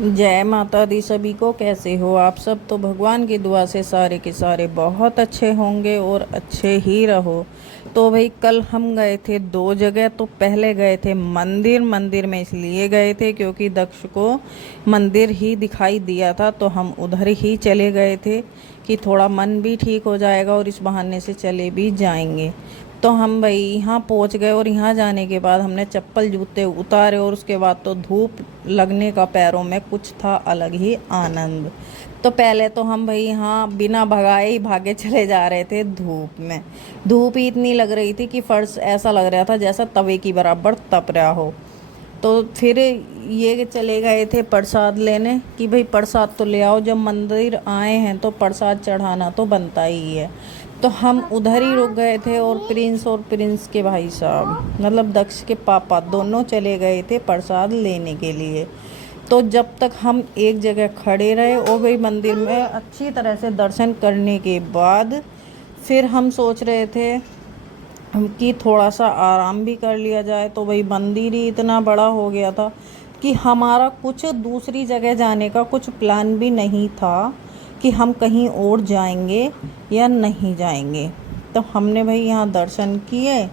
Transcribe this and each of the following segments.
जय माता दी सभी को। कैसे हो आप सब? तो भगवान की दुआ से सारे के सारे बहुत अच्छे होंगे और अच्छे ही रहो। तो भाई कल हम गए थे दो जगह। तो पहले गए थे मंदिर। मंदिर में इसलिए गए थे क्योंकि दक्ष को मंदिर ही दिखाई दिया था, तो हम उधर ही चले गए थे कि थोड़ा मन भी ठीक हो जाएगा और इस बहाने से चले भी जाएंगे। तो हम भाई यहाँ पहुँच गए और यहाँ जाने के बाद हमने चप्पल जूते उतारे और उसके बाद तो धूप लगने का पैरों में कुछ था अलग ही आनंद। तो पहले तो हम भाई यहाँ बिना भगाए ही भागे चले जा रहे थे धूप में। धूप ही इतनी लग रही थी कि फर्श ऐसा लग रहा था जैसा तवे की बराबर तप रहा हो। तो फिर ये चले गए थे प्रसाद लेने कि भाई प्रसाद तो ले आओ, जब मंदिर आए हैं तो प्रसाद चढ़ाना तो बनता ही है। तो हम उधर ही रुक गए थे और प्रिंस के भाई साहब मतलब दक्ष के पापा दोनों चले गए थे प्रसाद लेने के लिए। तो जब तक हम एक जगह खड़े रहे और भाई मंदिर में अच्छी तरह से दर्शन करने के बाद फिर हम सोच रहे थे कि थोड़ा सा आराम भी कर लिया जाए। तो भाई मंदिर ही इतना बड़ा हो गया था कि हमारा कुछ दूसरी जगह जाने का कुछ प्लान भी नहीं था कि हम कहीं और जाएंगे या नहीं जाएंगे। तो हमने भाई यहाँ दर्शन किए।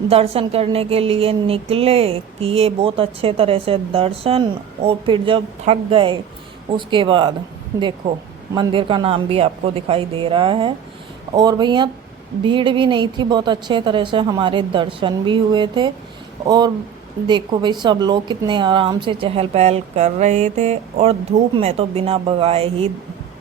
दर्शन करने के लिए निकले, किए बहुत अच्छे तरह से दर्शन। और फिर जब थक गए उसके बाद देखो मंदिर का नाम भी आपको दिखाई दे रहा है। और भैया भीड़ भी नहीं थी, बहुत अच्छे तरह से हमारे दर्शन भी हुए थे। और देखो भाई सब लोग कितने आराम से चहल पहल कर रहे थे और धूप में तो बिना भगाए ही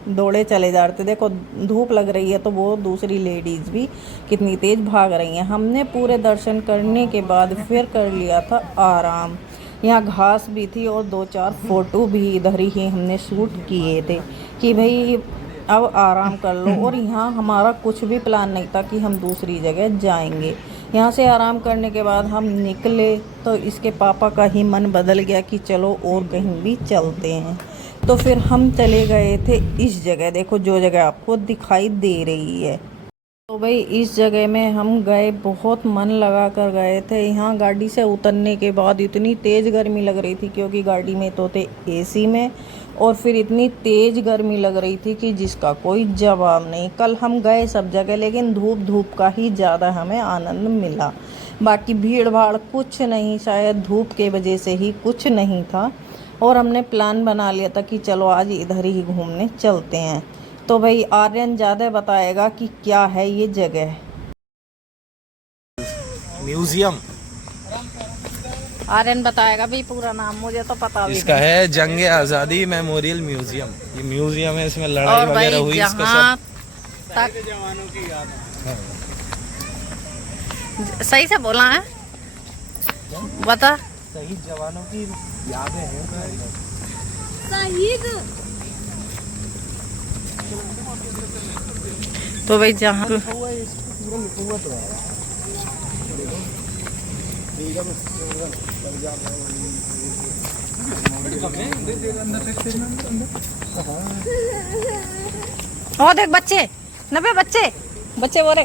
दौड़े चले जा रहे थे। देखो धूप लग रही है तो वो दूसरी लेडीज़ भी कितनी तेज़ भाग रही हैं। हमने पूरे दर्शन करने के बाद फिर कर लिया था आराम। यहाँ घास भी थी और दो चार फ़ोटो भी इधर ही हमने शूट किए थे कि भाई अब आराम कर लो। और यहाँ हमारा कुछ भी प्लान नहीं था कि हम दूसरी जगह जाएंगे। यहाँ से आराम करने के बाद हम निकले तो इसके पापा का ही मन बदल गया कि चलो और कहीं भी चलते हैं। तो फिर हम चले गए थे इस जगह, देखो जो जगह आपको दिखाई दे रही है। तो भाई इस जगह में हम गए, बहुत मन लगा कर गए थे। यहाँ गाड़ी से उतरने के बाद इतनी तेज़ गर्मी लग रही थी क्योंकि गाड़ी में तो थे एसी में। और फिर इतनी तेज़ गर्मी लग रही थी कि जिसका कोई जवाब नहीं। कल हम गए सब जगह लेकिन धूप धूप का ही ज़्यादा हमें आनंद मिला। बाकी भीड़ भाड़ कुछ नहीं, शायद धूप के वजह से ही कुछ नहीं था। और हमने प्लान बना लिया था कि चलो आज इधर ही घूमने चलते हैं। तो भाई आर्यन ज़्यादा बताएगा कि क्या है ये जगह। म्यूजियम आर्यन बताएगा भाई पूरा नाम, मुझे तो पता भी इसका नहीं। है जंग आज़ादी मेमोरियल म्यूजियम। ये म्यूजियम है, इसमें लड़ाई और वगैरह भाई हुई इसका जहाँ सब तक जवानों की याद सही से बोला है, बता। शहीद जवानों की यादें हैं। तो भाई जहाँ ओ देख बच्चे, नबे बच्चे बच्चे बोले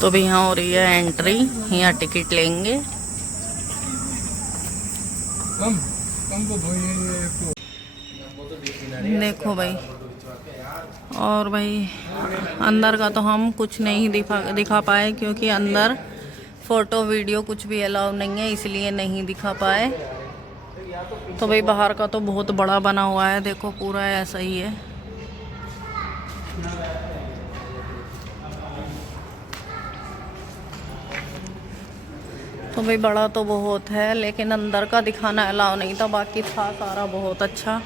तो भी यहाँ हो रही है एंट्री, यहाँ टिकट लेंगे। देखो भाई, और भाई अंदर का तो हम कुछ नहीं दिखा पाए क्योंकि अंदर फ़ोटो वीडियो कुछ भी अलाउ नहीं है, इसलिए नहीं दिखा पाए। तो भाई बाहर का तो बहुत बड़ा बना हुआ है, देखो पूरा ऐसा ही है। तो भाई बड़ा तो बहुत है लेकिन अंदर का दिखाना अलाउ नहीं था, बाकी था सारा बहुत अच्छा।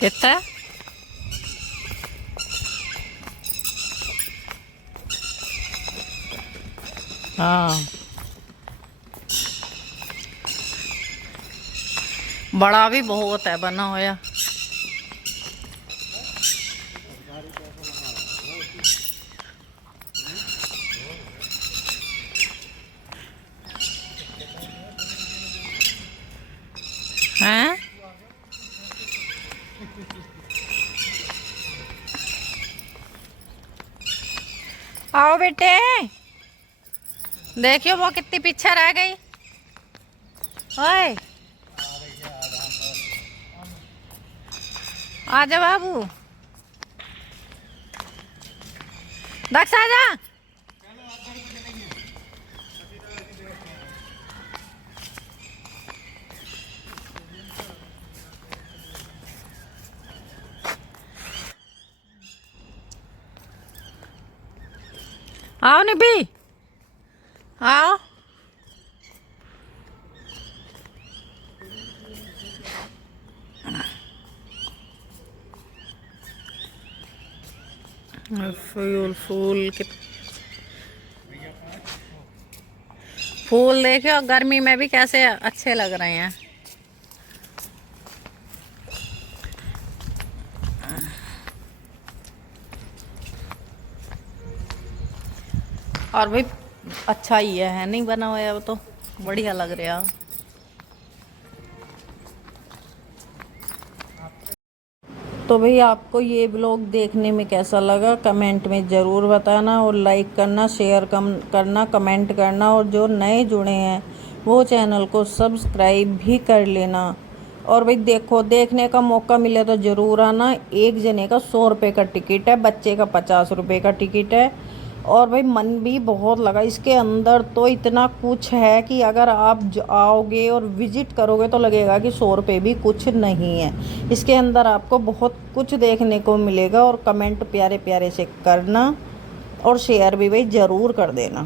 कितना हाँ, बड़ा भी बहुत है बना होया। हैं? आओ बेटे, देखियो वो कितनी पीछे रह गई। ओए, आजा बाबू, दक्ष आजा। आओ निबी, आओ। फूल फूल के फूल देखियो गर्मी में भी कैसे अच्छे लग रहे हैं। और भाई अच्छा ही है नहीं बना हुआ है वो तो बढ़िया लग रहा। तो भाई आपको ये ब्लॉग देखने में कैसा लगा कमेंट में ज़रूर बताना, और लाइक करना, शेयर करना, कमेंट करना, और जो नए जुड़े हैं वो चैनल को सब्सक्राइब भी कर लेना। और भाई देखो, देखने का मौका मिले तो ज़रूर आना। एक जने का 100 रुपये का टिकट है, बच्चे का 50 रुपये का टिकट है। और भाई मन भी बहुत लगा, इसके अंदर तो इतना कुछ है कि अगर आप आओगे और विजिट करोगे तो लगेगा कि 100 रुपये भी कुछ नहीं है। इसके अंदर आपको बहुत कुछ देखने को मिलेगा। और कमेंट प्यारे प्यारे से करना, और शेयर भी भाई ज़रूर कर देना।